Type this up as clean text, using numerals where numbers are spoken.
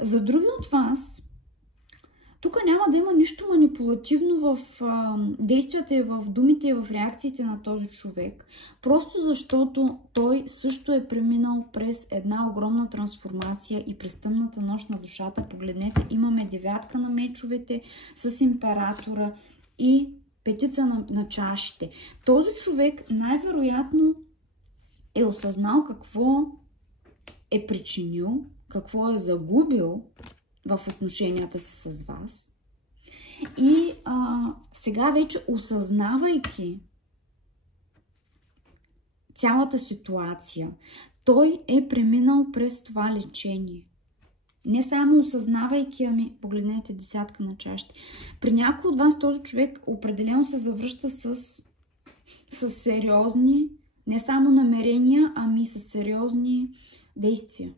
За други от вас, тук няма да има нищо манипулативно в действията и в думите и в реакциите на този човек. Просто защото той също е преминал през една огромна трансформация и през тъмната нощ на душата. Погледнете, имаме девятка на мечовете с императора и петица на чашите. Този човек най-вероятно е осъзнал какво е причинил, какво е загубил в отношенията си с вас. И сега вече осъзнавайки цялата ситуация, той е преминал през това лечение. Не само осъзнавайки, ами погледнете десятка на чашите. При някой от вас този човек определено се завръща с сериозни, не само намерения, ами с сериозни действия.